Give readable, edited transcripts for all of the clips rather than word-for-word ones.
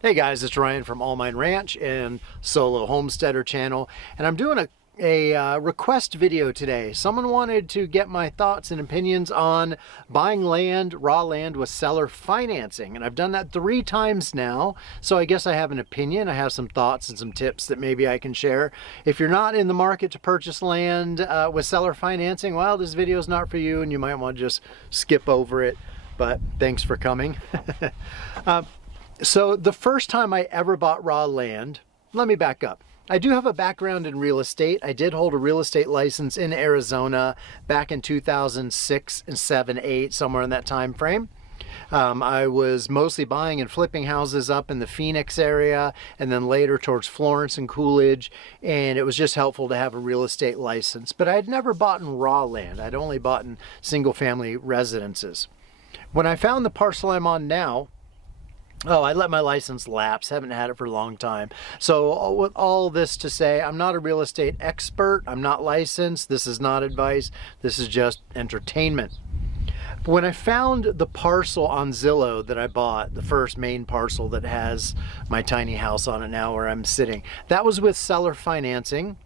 Hey guys, it's Ryan from All Mine Ranch and Solo Homesteader channel, and I'm doing a request video today. Someone wanted to get my thoughts and opinions on buying land, raw land with seller financing, and I've done that 3 times now, so I guess I have an opinion. I have some thoughts and some tips that maybe I can share. If you're not in the market to purchase land with seller financing, well, this video is not for you and you might want to just skip over it, but thanks for coming. So the first time I ever bought raw land, let me back up. I do have a background in real estate. I did hold a real estate license in Arizona back in 2006 and 7, 8, somewhere in that time frame. I was mostly buying and flipping houses up in the Phoenix area and then later towards Florence and Coolidge, and it was just helpful to have a real estate license. But I had never bought in raw land. I'd only bought in single family residences. When I found the parcel I'm on now, I let my license lapse, haven't had it for a long time. So with all this to say, I'm not a real estate expert, I'm not licensed, this is not advice, this is just entertainment. But when I found the parcel on Zillow that I bought, the first main parcel that has my tiny house on it now where I'm sitting, that was with seller financing.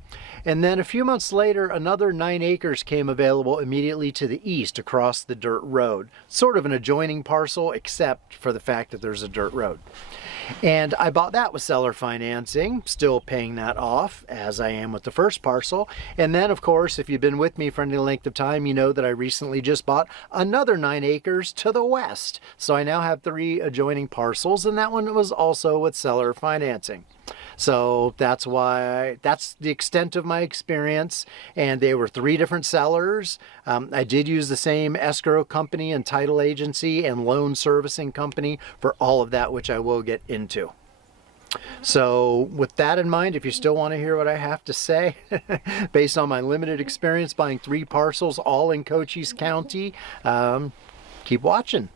And then a few months later, another 9 acres came available immediately to the east across the dirt road. Sort of an adjoining parcel, except for the fact that there's a dirt road. And I bought that with seller financing, still paying that off as I am with the first parcel. And then, of course, if you've been with me for any length of time, you know that I recently just bought another 9 acres to the west. So I now have 3 adjoining parcels, and that one was also with seller financing. So that's the extent of my experience, and they were 3 different sellers. I did use the same escrow company and title agency and loan servicing company for all of that, which I will get into. So with that in mind, if you still want to hear what I have to say, based on my limited experience buying 3 parcels all in Cochise County, keep watching.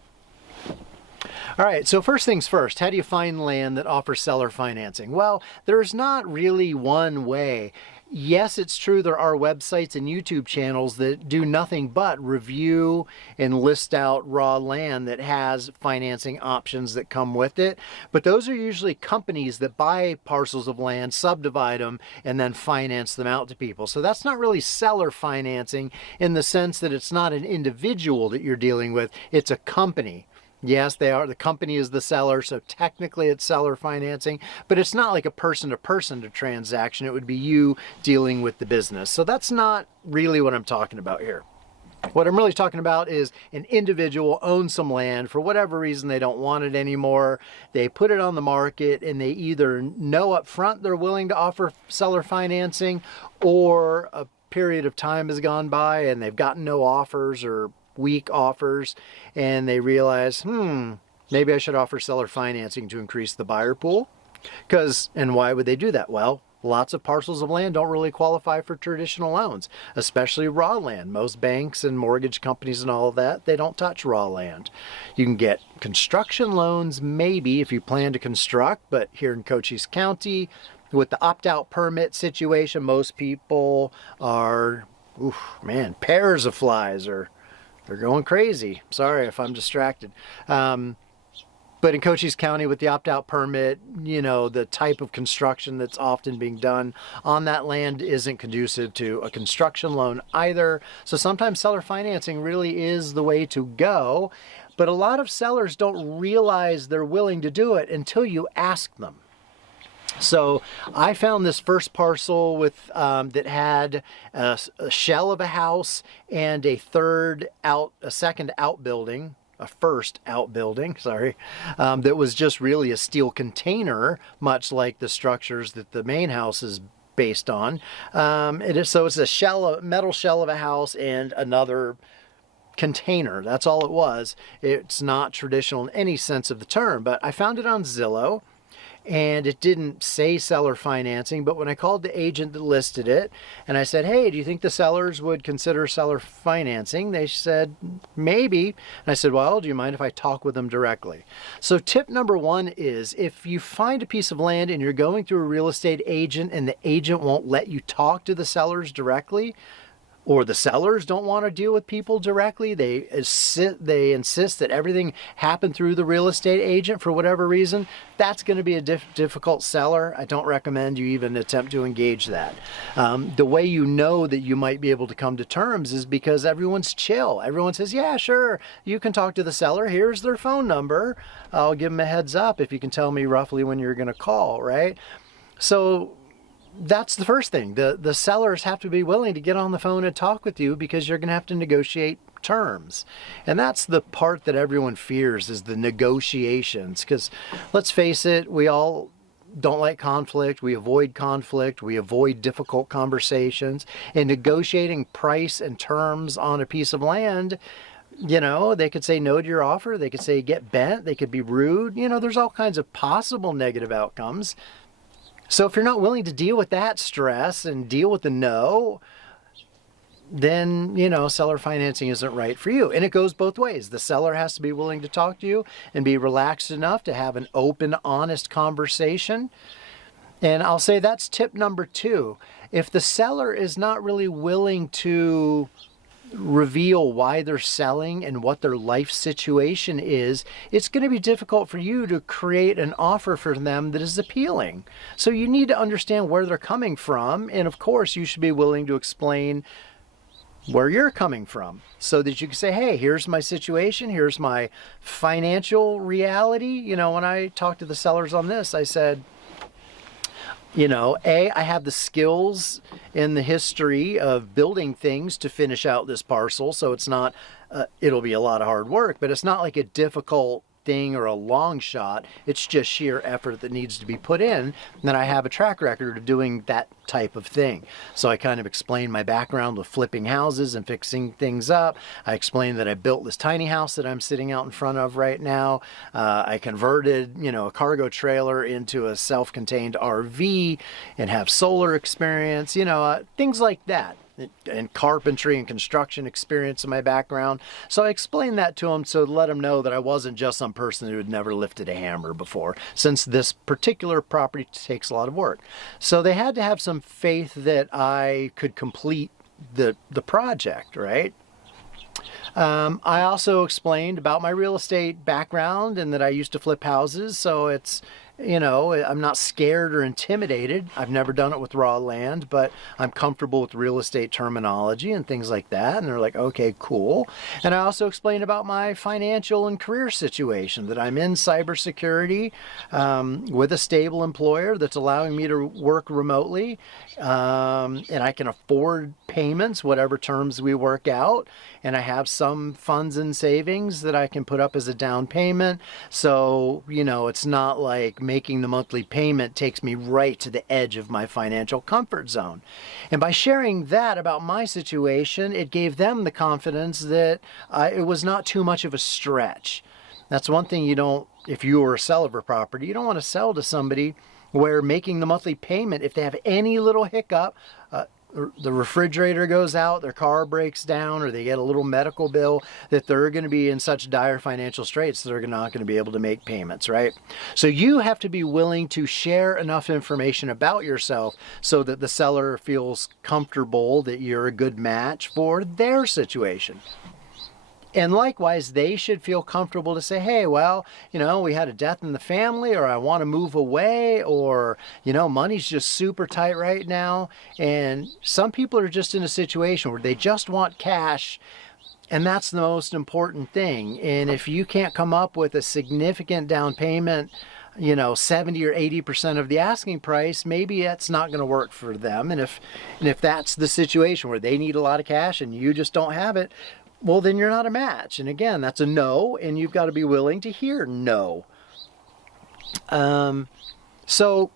All right, so first things first, how do you find land that offers seller financing? Well, there's not really one way. Yes, it's true there are websites and YouTube channels that do nothing but review and list out raw land that has financing options that come with it. But those are usually companies that buy parcels of land, subdivide them, and then finance them out to people. So that's not really seller financing in the sense that it's not an individual that you're dealing with, it's a company. Yes, they are. The company is the seller, so technically it's seller financing, but it's not like a person-to-person transaction. It would be you dealing with the business. So that's not really what I'm talking about here. What I'm really talking about is an individual owns some land. For whatever reason, they don't want it anymore. They put it on the market, and they either know up front they're willing to offer seller financing, or a period of time has gone by and they've gotten no offers or weak offers, and they realize, maybe I should offer seller financing to increase the buyer pool. And why would they do that? Well, lots of parcels of land don't really qualify for traditional loans, especially raw land. Most banks and mortgage companies and all of that, they don't touch raw land. You can get construction loans maybe if you plan to construct, but here in Cochise County, with the opt-out permit situation, most people are, pairs of flies are they're going crazy. Sorry if I'm distracted. But in Cochise County with the opt-out permit, the type of construction that's often being done on that land isn't conducive to a construction loan either. So sometimes seller financing really is the way to go. But a lot of sellers don't realize they're willing to do it until you ask them. So I found this first parcel with that had a shell of a house and a second outbuilding, a first outbuilding, that was just really a steel container, much like the structures that the main house is based on. So it's a metal shell of a house and another container. That's all it was. It's not traditional in any sense of the term, but I found it on Zillow. And it didn't say seller financing, but when I called the agent that listed it and I said, hey, do you think the sellers would consider seller financing? They said, maybe. And I said, well, do you mind if I talk with them directly? So tip number 1 is if you find a piece of land and you're going through a real estate agent and the agent won't let you talk to the sellers directly, or the sellers don't want to deal with people directly. They insist that everything happen through the real estate agent for whatever reason. That's going to be a difficult seller. I don't recommend you even attempt to engage that. The way you know that you might be able to come to terms is because everyone's chill. Everyone says, yeah, sure, you can talk to the seller. Here's their phone number. I'll give them a heads up if you can tell me roughly when you're going to call, right? So that's the first thing. The sellers have to be willing to get on the phone and talk with you, because you're going to have to negotiate terms. And that's the part that everyone fears, is the negotiations. Because let's face it, we all don't like conflict. We avoid conflict. We avoid difficult conversations. And negotiating price and terms on a piece of land, you know, they could say no to your offer. They could say get bent. They could be rude. You know, there's all kinds of possible negative outcomes. So if you're not willing to deal with that stress and deal with the no, then, you know, seller financing isn't right for you. And it goes both ways. The seller has to be willing to talk to you and be relaxed enough to have an open, honest conversation. And I'll say that's tip number 2. If the seller is not really willing to reveal why they're selling and what their life situation is, it's going to be difficult for you to create an offer for them that is appealing. So you need to understand where they're coming from, and of course you should be willing to explain where you're coming from, so that you can say, hey, here's my situation, here's my financial reality. You know, when I talked to the sellers on this, I said, you know, I have the skills in the history of building things to finish out this parcel. So it's not, it'll be a lot of hard work, but it's not like a difficult thing or a long shot. It's just sheer effort that needs to be put in. And then I have a track record of doing that type of thing. So I kind of explained my background with flipping houses and fixing things up. I explained that I built this tiny house that I'm sitting out in front of right now. I converted, you know, a cargo trailer into a self-contained RV and have solar experience, you know, things like that. And carpentry and construction experience in my background. So I explained that to them, to let them know that I wasn't just some person who had never lifted a hammer before, since this particular property takes a lot of work. So they had to have some faith that I could complete the project, right? I also explained about my real estate background and that I used to flip houses. So it's, you know, I'm not scared or intimidated. I've never done it with raw land, but I'm comfortable with real estate terminology and things like that. And they're like, okay, cool. And I also explained about my financial and career situation, that I'm in cybersecurity with a stable employer that's allowing me to work remotely. And I can afford payments, whatever terms we work out. And I have some funds and savings that I can put up as a down payment. So, you know, it's not like making the monthly payment takes me right to the edge of my financial comfort zone. And by sharing that about my situation, it gave them the confidence that it was not too much of a stretch. That's one thing you don't, if you were a seller of a property, you don't want to sell to somebody where making the monthly payment, if they have any little hiccup, the refrigerator goes out, their car breaks down, or they get a little medical bill, that they're going to be in such dire financial straits that they're not going to be able to make payments, right? So you have to be willing to share enough information about yourself so that the seller feels comfortable that you're a good match for their situation. And likewise, they should feel comfortable to say, hey, well, you know, we had a death in the family, or I want to move away, or, you know, money's just super tight right now. And some people are just in a situation where they just want cash, and that's the most important thing. And if you can't come up with a significant down payment, you know, 70 or 80% of the asking price, maybe that's not going to work for them. And if that's the situation where they need a lot of cash and you just don't have it, well, then you're not a match. And again, that's a no, and you've got to be willing to hear no. So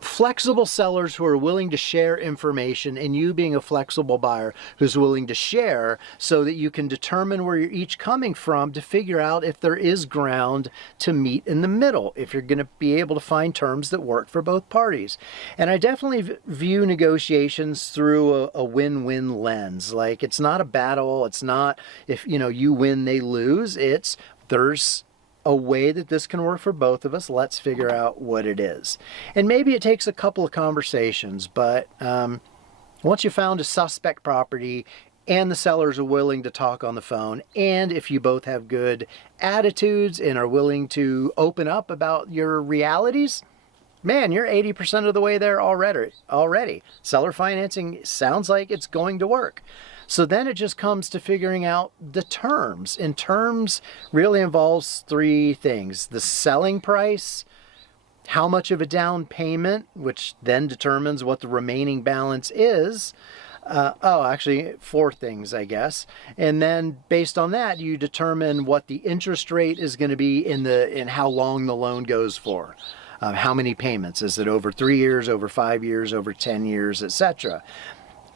flexible sellers who are willing to share information, and you being a flexible buyer who's willing to share, so that you can determine where you're each coming from to figure out if there is ground to meet in the middle, if you're going to be able to find terms that work for both parties. And I definitely view negotiations through a win-win lens. Like, it's not a battle. It's not, if, you know, you win, they lose. It's, there's a way that this can work for both of us. Let's figure out what it is. And maybe it takes a couple of conversations, but Once you found a suspect property and the sellers are willing to talk on the phone, and if you both have good attitudes and are willing to open up about your realities, man, you're 80% of the way there already. Seller financing sounds like it's going to work. So then it just comes to figuring out the terms. And terms really involves three things: the selling price, how much of a down payment, which then determines what the remaining balance is. Actually, four things, I guess. And then based on that, you determine what the interest rate is going to be in how long the loan goes for. How many payments? Is it over 3 years, over 5 years, over 10 years, etc.?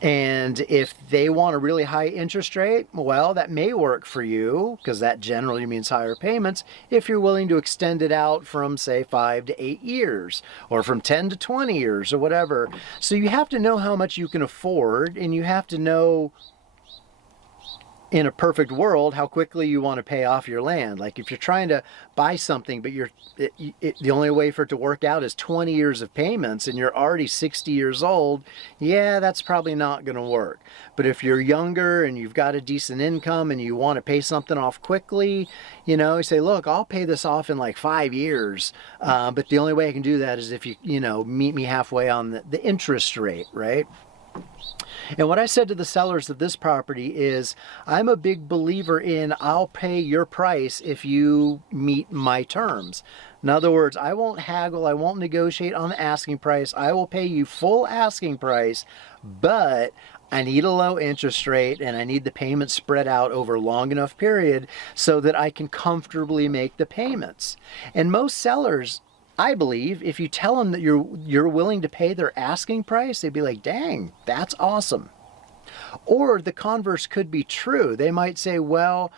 And if they want a really high interest rate, well, that may work for you, because that generally means higher payments, if you're willing to extend it out from, say, 5 to 8 years, or from 10 to 20 years, or whatever. So you have to know how much you can afford, and you have to know, in a perfect world, how quickly you want to pay off your land. Like if you're trying to buy something, but the only way for it to work out is 20 years of payments and you're already 60 years old, yeah, that's probably not going to work. But if you're younger and you've got a decent income and you want to pay something off quickly, you say, look, I'll pay this off in like 5 years. But the only way I can do that is if you meet me halfway on the interest rate, right? And what I said to the sellers of this property is, I'm a big believer in I'll pay your price if you meet my terms. In other words, I won't haggle, I won't negotiate on the asking price. I will pay you full asking price, but I need a low interest rate and I need the payments spread out over a long enough period so that I can comfortably make the payments. And most sellers, I believe, if you tell them that you're willing to pay their asking price, they'd be like, dang, that's awesome. Or the converse could be true. They might say, well,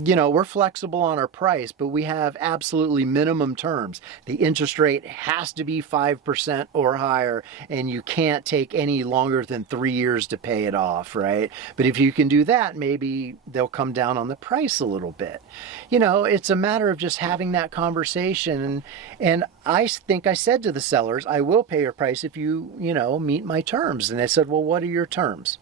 we're flexible on our price, but we have absolutely minimum terms. The interest rate has to be 5% or higher, and you can't take any longer than 3 years to pay it off, right? But if you can do that, maybe they'll come down on the price a little bit. It's a matter of just having that conversation. And I think I said to the sellers, I will pay your price if you, meet my terms. And they said, well, what are your terms?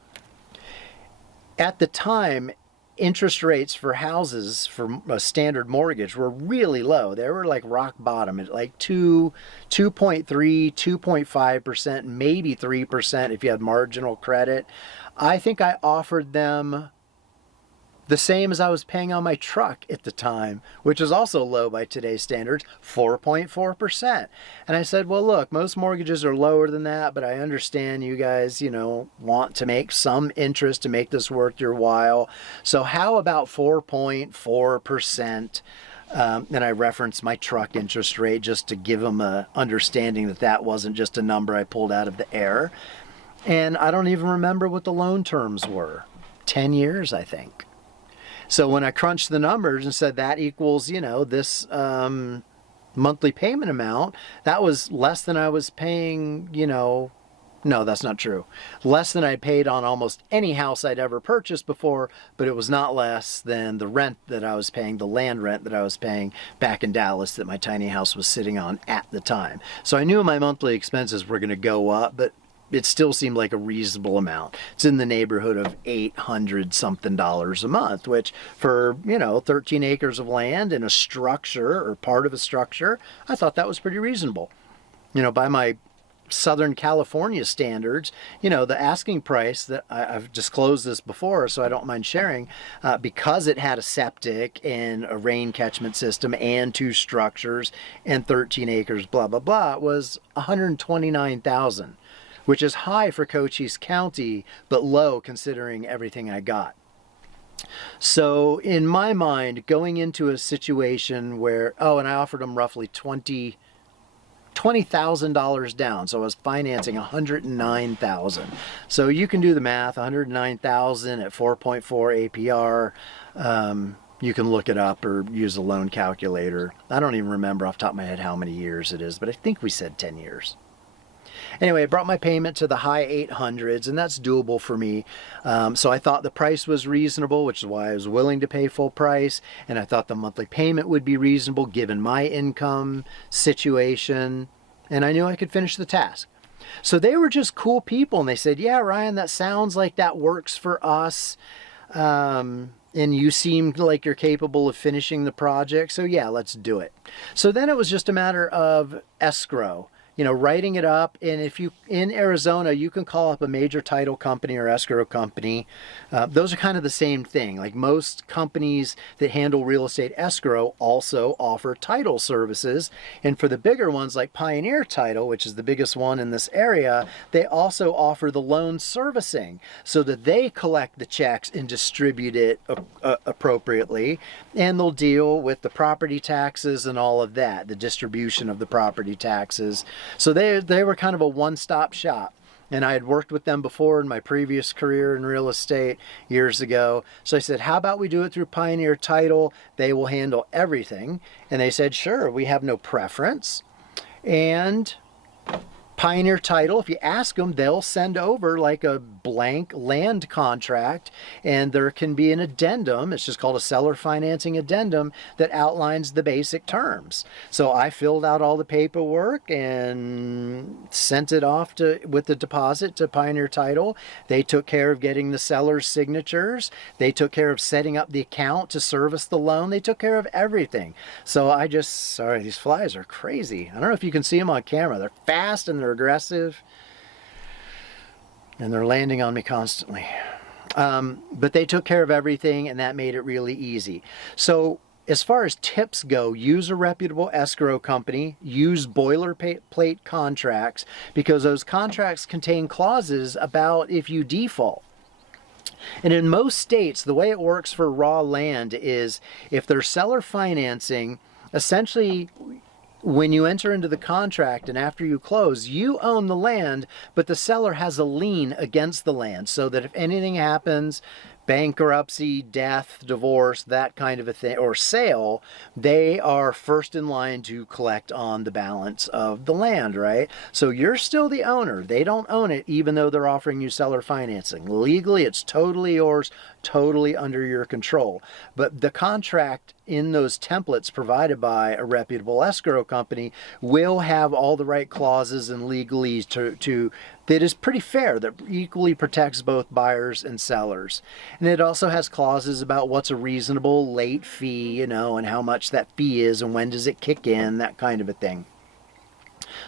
At the time, interest rates for houses for a standard mortgage were really low. They were like rock bottom at like 2.3, 2.5%, maybe 3% if you had marginal credit. I think I offered them the same as I was paying on my truck at the time, which is also low by today's standards, 4.4%. And I said, well, look, most mortgages are lower than that, but I understand you guys, want to make some interest to make this worth your while. So how about 4.4%? And I referenced my truck interest rate just to give them a understanding that wasn't just a number I pulled out of the air. And I don't even remember what the loan terms were. 10 years, I think. So when I crunched the numbers and said that equals, this monthly payment amount, that was less than I was paying, no, that's not true. Less than I paid on almost any house I'd ever purchased before, but it was not less than the rent that I was paying, the land rent that I was paying back in Dallas that my tiny house was sitting on at the time. So I knew my monthly expenses were going to go up, but it still seemed like a reasonable amount. It's in the neighborhood of $800 something a month, which for, 13 acres of land and a structure or part of a structure, I thought that was pretty reasonable. By my Southern California standards, the asking price that I've disclosed this before, so I don't mind sharing, because it had a septic and a rain catchment system and 2 structures and 13 acres, blah, blah, blah, was $129,000. Which is high for Cochise County, but low considering everything I got. So in my mind, going into a situation where, and I offered them roughly $20,000 down. So I was financing $109,000. So you can do the math, $109,000 at 4.4 APR. You can look it up or use a loan calculator. I don't even remember off the top of my head how many years it is, but I think we said 10 years. Anyway, I brought my payment to the high 800s, and that's doable for me. So I thought the price was reasonable, which is why I was willing to pay full price. And I thought the monthly payment would be reasonable given my income situation. And I knew I could finish the task. So they were just cool people, and they said, yeah, Ryan, that sounds like that works for us. And you seem like you're capable of finishing the project. So yeah, let's do it. So then it was just a matter of escrow, writing it up. And if you, in Arizona, you can call up a major title company or escrow company. Those are kind of the same thing. Like most companies that handle real estate escrow also offer title services. And for the bigger ones like Pioneer Title, which is the biggest one in this area, they also offer the loan servicing so that they collect the checks and distribute it appropriately. And they'll deal with the property taxes and all of that, the distribution of the property taxes. So they were kind of a one-stop shop. And I had worked with them before in my previous career in real estate years ago. So I said, how about we do it through Pioneer Title? They will handle everything. And they said, sure, we have no preference. And Pioneer Title, if you ask them, they'll send over like a blank land contract, and there can be an addendum. It's just called a seller financing addendum that outlines the basic terms. So I filled out all the paperwork and sent it off with the deposit to Pioneer Title. They took care of getting the seller's signatures. They took care of setting up the account to service the loan. They took care of everything. So sorry, these flies are crazy. I don't know if you can see them on camera. They're fast and they're aggressive, and they're landing on me constantly. But they took care of everything, and that made it really easy. So as far as tips go, use a reputable escrow company, use boilerplate contracts, because those contracts contain clauses about if you default. And in most states, the way it works for raw land is if there's seller financing, essentially when you enter into the contract and after you close, you own the land, but the seller has a lien against the land so that if anything happens, bankruptcy, death, divorce, that kind of a thing, or sale, they are first in line to collect on the balance of the land, right? So you're still the owner. They don't own it, even though they're offering you seller financing. Legally, it's totally yours, totally under your control. But the contract in those templates provided by a reputable escrow company will have all the right clauses and legalese that is pretty fair, that equally protects both buyers and sellers. And it also has clauses about what's a reasonable late fee, and how much that fee is and when does it kick in, that kind of a thing.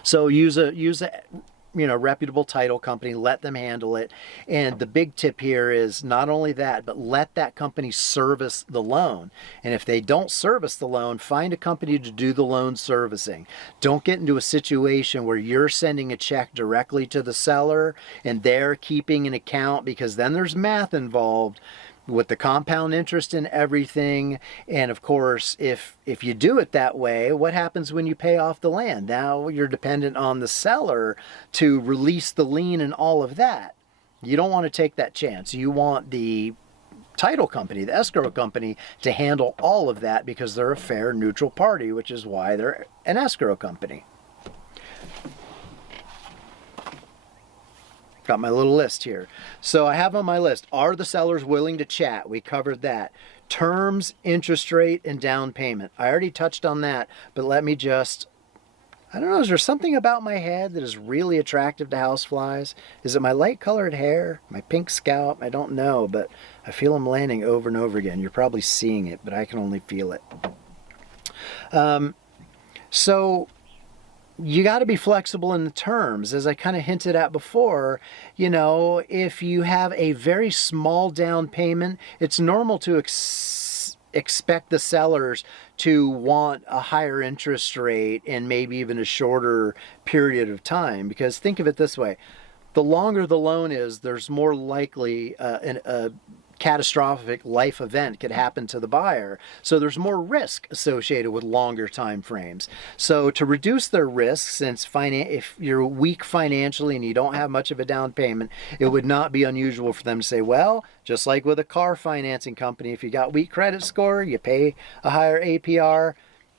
So use a reputable title company, let them handle it. And the big tip here is not only that, but let that company service the loan. And if they don't service the loan, find a company to do the loan servicing. Don't get into a situation where you're sending a check directly to the seller and they're keeping an account, because then there's math involved with the compound interest and everything. And of course, if you do it that way, what happens when you pay off the land? Now you're dependent on the seller to release the lien and all of that. You don't want to take that chance. You want the title company, the escrow company, to handle all of that because they're a fair, neutral party, which is why they're an escrow company. Got my little list here. So I have on my list, are the sellers willing to chat? We covered that. Terms, interest rate, and down payment. I already touched on that, but let me I don't know, is there something about my head that is really attractive to houseflies? Is it my light colored hair, my pink scalp? I don't know, but I feel them landing over and over again. You're probably seeing it, but I can only feel it. So you got to be flexible in the terms. As I kind of hinted at before, if you have a very small down payment, it's normal to expect the sellers to want a higher interest rate and maybe even a shorter period of time. Because think of it this way, the longer the loan is, there's more likely a catastrophic life event could happen to the buyer. So there's more risk associated with longer time frames. So to reduce their risk, since if you're weak financially and you don't have much of a down payment, it would not be unusual for them to say, well, just like with a car financing company, if you got weak credit score, you pay a higher APR,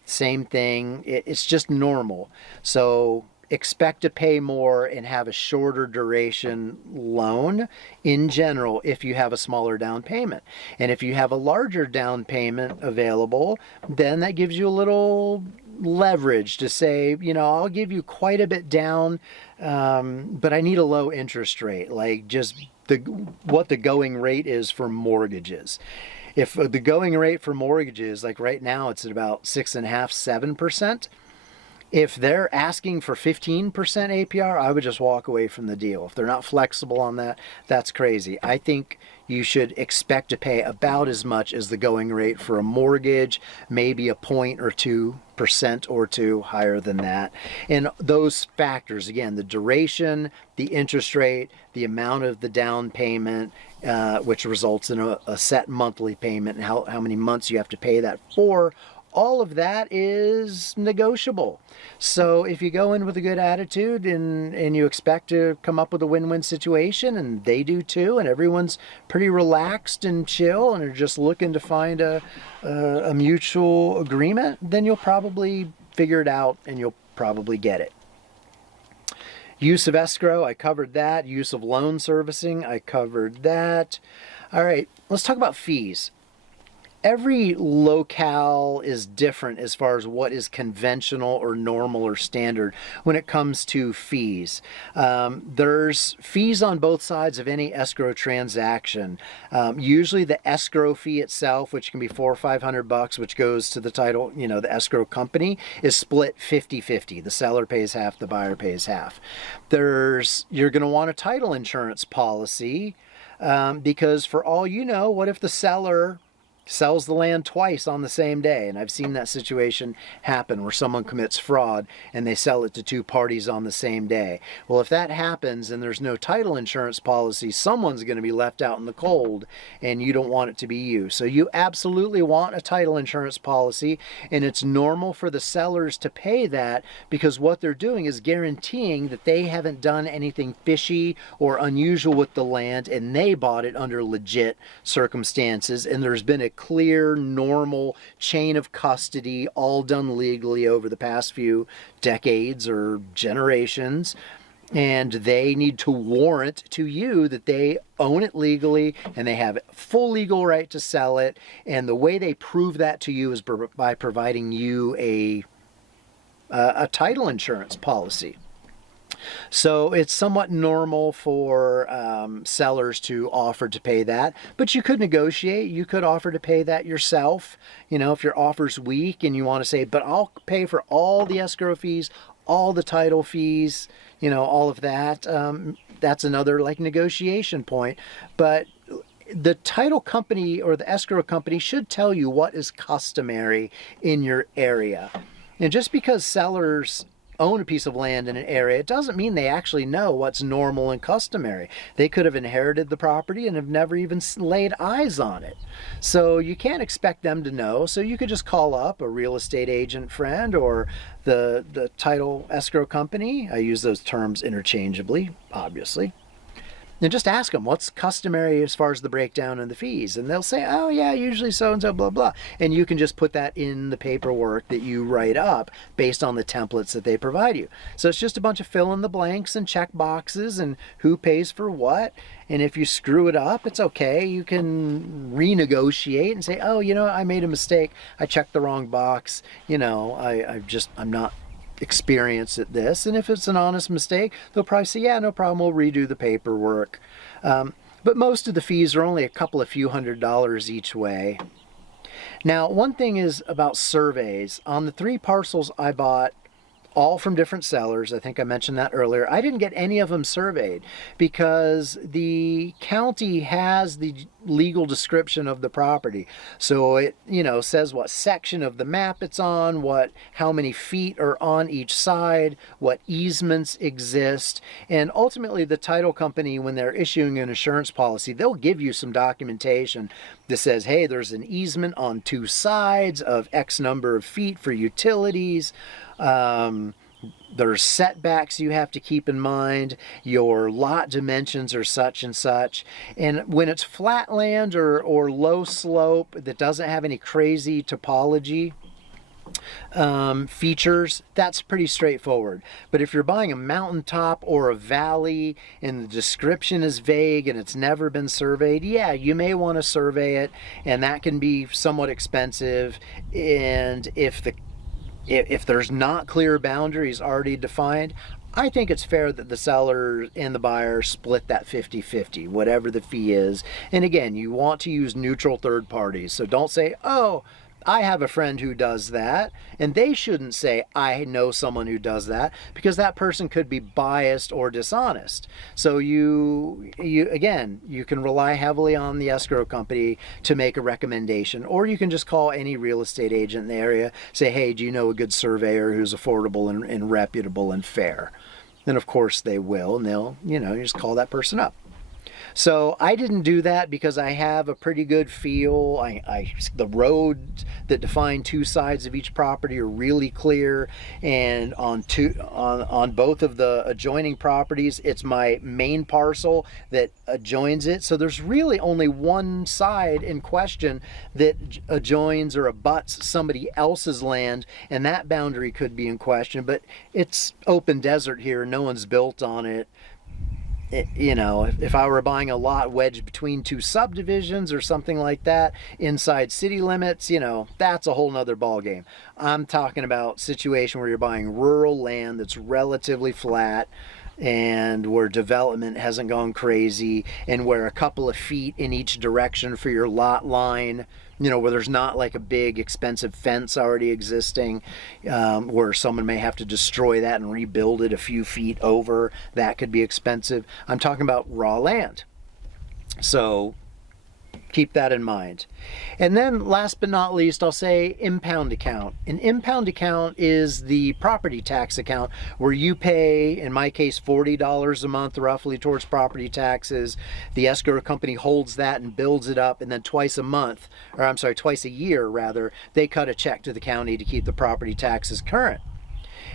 same thing. It's just normal. So expect to pay more and have a shorter duration loan in general if you have a smaller down payment. And if you have a larger down payment available, then that gives you a little leverage to say, you know, I'll give you quite a bit down, but I need a low interest rate, like just what the going rate is for mortgages. If the going rate for mortgages, like right now, it's at about 6.5%, 7%. If they're asking for 15% APR, I would just walk away from the deal. If they're not flexible on that, that's crazy. I think you should expect to pay about as much as the going rate for a mortgage, maybe a point or 2% or two higher than that. And those factors, again, the duration, the interest rate, the amount of the down payment, which results in a set monthly payment, and how many months you have to pay that for, all of that is negotiable. So if you go in with a good attitude and you expect to come up with a win-win situation, and they do too, and everyone's pretty relaxed and chill and are just looking to find a mutual agreement, then you'll probably figure it out and you'll probably get it. Use of escrow, I covered that. Use of loan servicing, I covered that. All right, let's talk about fees. Every locale is different as far as what is conventional or normal or standard when it comes to fees. There's fees on both sides of any escrow transaction. Usually the escrow fee itself, which can be $400 or $500, which goes to the title, you know, the escrow company, is split 50-50. The seller pays half, the buyer pays half. You're going to want a title insurance policy because for all you know, what if the seller sells the land twice on the same day? And I've seen that situation happen where someone commits fraud and they sell it to two parties on the same day. Well, if that happens and there's no title insurance policy, someone's going to be left out in the cold, and you don't want it to be you. So you absolutely want a title insurance policy, and it's normal for the sellers to pay that because what they're doing is guaranteeing that they haven't done anything fishy or unusual with the land, and they bought it under legit circumstances, and there's been a clear, normal chain of custody, all done legally over the past few decades or generations. And they need to warrant to you that they own it legally and they have full legal right to sell it. And the way they prove that to you is by providing you a title insurance policy. So it's somewhat normal for sellers to offer to pay that, but you could negotiate. You could offer to pay that yourself. You know, if your offer's weak and you want to say, but I'll pay for all the escrow fees, all the title fees, you know, all of that. That's another like negotiation point. But the title company or the escrow company should tell you what is customary in your area. And just because sellers own a piece of land in an area, it doesn't mean they actually know what's normal and customary. They could have inherited the property and have never even laid eyes on it. So you can't expect them to know. So you could just call up a real estate agent friend or the title escrow company. I use those terms interchangeably, obviously. And just ask them what's customary as far as the breakdown and the fees. And they'll say, oh yeah, usually so-and-so, blah, blah. And you can just put that in the paperwork that you write up based on the templates that they provide you. So it's just a bunch of fill in the blanks and check boxes and who pays for what. And if you screw it up, it's okay. You can renegotiate and say, oh, you know, I made a mistake. I checked the wrong box. You know, I'm not experience at this. And if it's an honest mistake, they'll probably say, yeah, no problem, we'll redo the paperwork. But most of the fees are only a couple of few $100s each way. Now, one thing is about surveys. On the 3 parcels I bought, all from different sellers, I think I mentioned that earlier, I didn't get any of them surveyed because the county has the legal description of the property. So it, you know, says what section of the map it's on, how many feet are on each side, what easements exist. And ultimately the title company, when they're issuing an insurance policy, they'll give you some documentation that says, hey, there's an easement on 2 sides of X number of feet for utilities. There's setbacks you have to keep in mind. Your lot dimensions are such and such. And when it's flat land or low slope that doesn't have any crazy topology features, that's pretty straightforward. But if you're buying a mountaintop or a valley and the description is vague and it's never been surveyed, yeah, you may want to survey it, and that can be somewhat expensive. And if if there's not clear boundaries already defined, I think it's fair that the seller and the buyer split that 50-50, whatever the fee is. And again, you want to use neutral third parties. So don't say, oh, I have a friend who does that. And they shouldn't say, I know someone who does that, because that person could be biased or dishonest. So you can rely heavily on the escrow company to make a recommendation, or you can just call any real estate agent in the area, say, hey, do you know a good surveyor who's affordable and reputable and fair? And of course they will, and they'll, you just call that person up. So I didn't do that because I have a pretty good feel. The roads that define two sides of each property are really clear, and on both of the adjoining properties, it's my main parcel that adjoins it. So there's really only one side in question that adjoins or abuts somebody else's land, and that boundary could be in question. But it's open desert here; no one's built on it. If I were buying a lot wedged between two subdivisions or something like that inside city limits, that's a whole nother ballgame. I'm talking about a situation where you're buying rural land that's relatively flat and where development hasn't gone crazy, and where a couple of feet in each direction for your lot line, where there's not like a big expensive fence already existing, where someone may have to destroy that and rebuild it a few feet over. That could be expensive. I'm talking about raw land. So keep that in mind. And then last but not least, I'll say impound account. An impound account is the property tax account where you pay, in my case, $40 a month roughly towards property taxes. The escrow company holds that and builds it up, and then twice a year rather, they cut a check to the county to keep the property taxes current.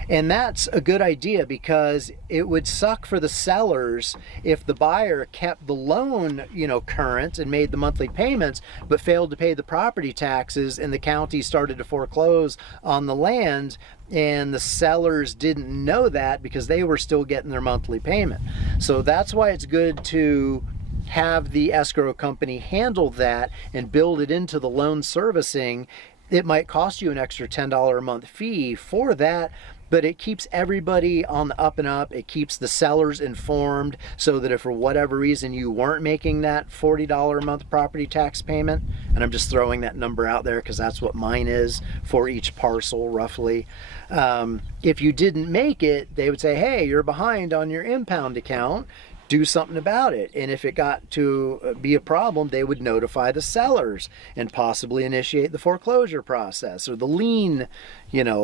And that's a good idea, because it would suck for the sellers if the buyer kept the loan, current and made the monthly payments, but failed to pay the property taxes, and the county started to foreclose on the land, and the sellers didn't know that because they were still getting their monthly payment. So that's why it's good to have the escrow company handle that and build it into the loan servicing. It might cost you an extra $10 a month fee for that, but it keeps everybody on the up and up. It keeps the sellers informed, so that if for whatever reason you weren't making that $40 a month property tax payment, and I'm just throwing that number out there because that's what mine is for each parcel roughly. If you didn't make it, they would say, hey, you're behind on your impound account. Do something about it. And if it got to be a problem, they would notify the sellers and possibly initiate the foreclosure process or the lien,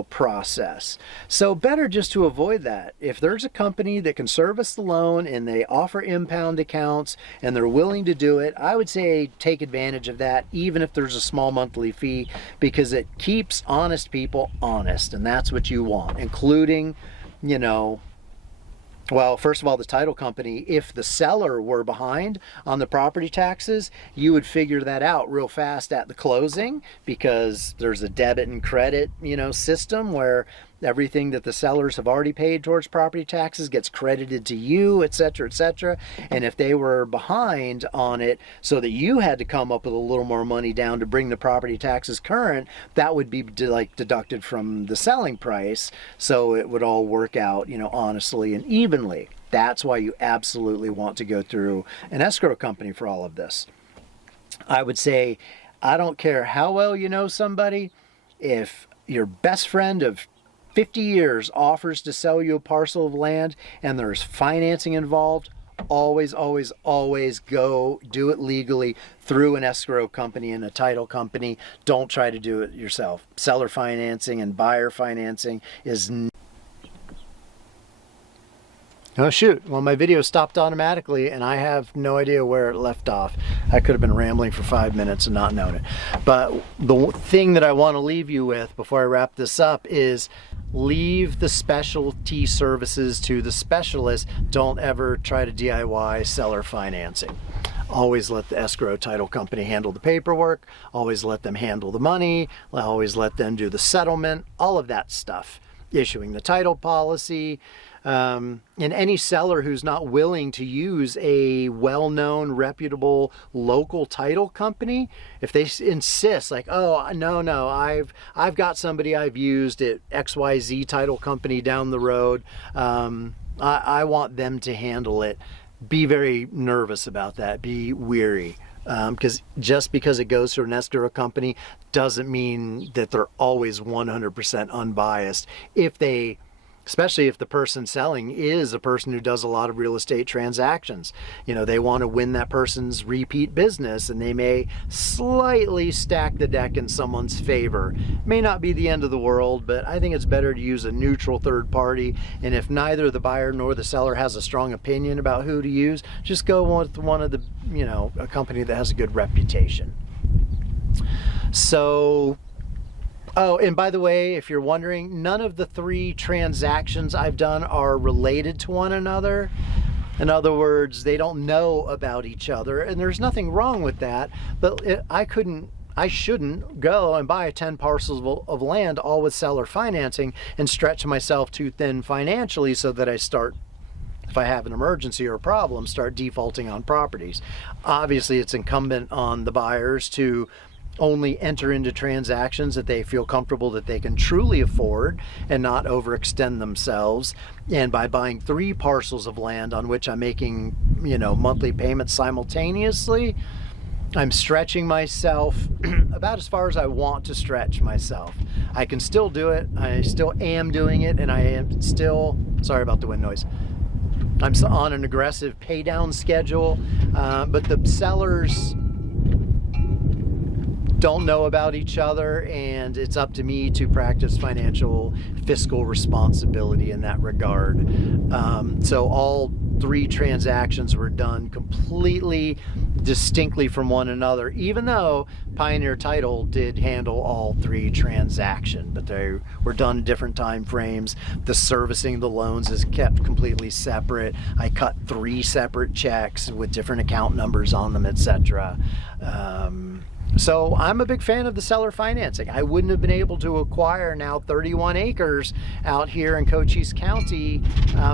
process. So better just to avoid that. If there's a company that can service the loan and they offer impound accounts and they're willing to do it, I would say take advantage of that, even if there's a small monthly fee, because it keeps honest people honest, and that's what you want, including, well, first of all, the title company, if the seller were behind on the property taxes, you would figure that out real fast at the closing, because there's a debit and credit, system where everything that the sellers have already paid towards property taxes gets credited to you, etc., etc. And if they were behind on it so that you had to come up with a little more money down to bring the property taxes current, that would be deducted from the selling price. So it would all work out, honestly and evenly. That's why you absolutely want to go through an escrow company for all of this. I would say, I don't care how well you know somebody, if your best friend of 50 years offers to sell you a parcel of land and there's financing involved, always, always, always go do it legally through an escrow company and a title company. Don't try to do it yourself. Seller financing and buyer financing is... Oh shoot, well my video stopped automatically and I have no idea where it left off. I could have been rambling for 5 minutes and not known it. But the thing that I want to leave you with before I wrap this up is leave the specialty services to the specialists. Don't ever try to DIY seller financing. Always let the escrow title company handle the paperwork. Always let them handle the money. Always let them do the settlement, all of that stuff. Issuing the title policy, And any seller who's not willing to use a well-known, reputable local title company, if they insist like, oh, no, I've got somebody I've used at XYZ title company down the road, I want them to handle it, be very nervous about that, be weary. Because just because it goes through an escrow company doesn't mean that they're always 100% unbiased. Especially if the person selling is a person who does a lot of real estate transactions. You know, they want to win that person's repeat business, and they may slightly stack the deck in someone's favor. May not be the end of the world, but I think it's better to use a neutral third party. And if neither the buyer nor the seller has a strong opinion about who to use, just go with one of the, you know, a company that has a good reputation. So, oh, and by the way, if you're wondering, none of the 3 transactions I've done are related to one another. In other words, they don't know about each other, and there's nothing wrong with that, but I shouldn't go and buy 10 parcels of land all with seller financing and stretch myself too thin financially so that I start, if I have an emergency or a problem, start defaulting on properties. Obviously, it's incumbent on the buyers to only enter into transactions that they feel comfortable that they can truly afford and not overextend themselves. And by buying 3 parcels of land on which I'm making, you know, monthly payments simultaneously, I'm stretching myself about as far as I want to stretch myself. I can still do it. I still am doing it, and I am still, sorry about the wind noise, I'm on an aggressive pay down schedule, but the sellers don't know about each other, and it's up to me to practice fiscal responsibility in that regard. So all 3 transactions were done completely distinctly from one another, even though Pioneer Title did handle all 3 transactions, but they were done in different time frames. The servicing of the loans is kept completely separate. I cut 3 separate checks with different account numbers on them, etc. So I'm a big fan of the seller financing. I wouldn't have been able to acquire now 31 acres out here in Cochise County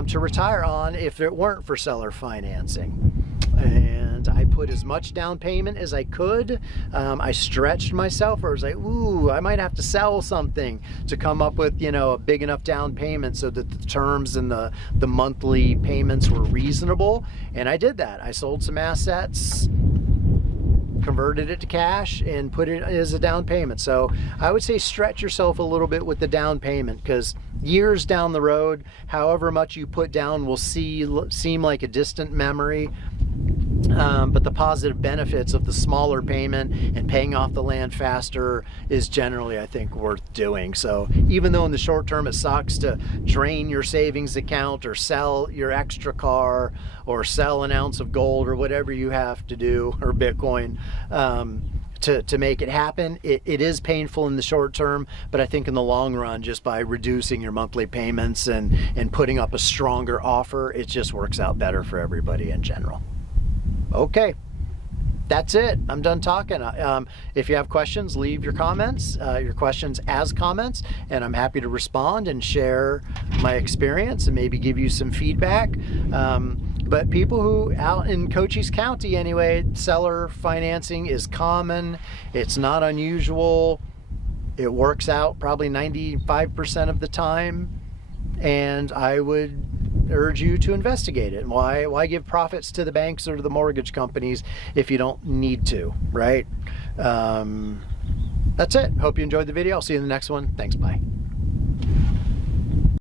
to retire on if it weren't for seller financing. And I put as much down payment as I could. I stretched myself, or I was like, ooh, I might have to sell something to come up with, you know, a big enough down payment so that the terms and the monthly payments were reasonable. And I did that. I sold some assets, converted it to cash, and put it as a down payment. So I would say stretch yourself a little bit with the down payment, because years down the road, however much you put down will seem like a distant memory. But the positive benefits of the smaller payment and paying off the land faster is generally, I think, worth doing. So even though in the short term it sucks to drain your savings account or sell your extra car or sell an ounce of gold or whatever you have to do, or Bitcoin, to make it happen, it is painful in the short term, but I think in the long run, just by reducing your monthly payments and putting up a stronger offer, it just works out better for everybody in general. Okay, that's it. I'm done talking. If you have questions, leave your comments, your questions as comments, and I'm happy to respond and share my experience and maybe give you some feedback. But people who out in Cochise County anyway, seller financing is common. It's not unusual. It works out probably 95% of the time. And I would urge you to investigate it. Why give profits to the banks or to the mortgage companies if you don't need to, right? That's it. Hope you enjoyed the video. I'll see you in the next one. Thanks. Bye.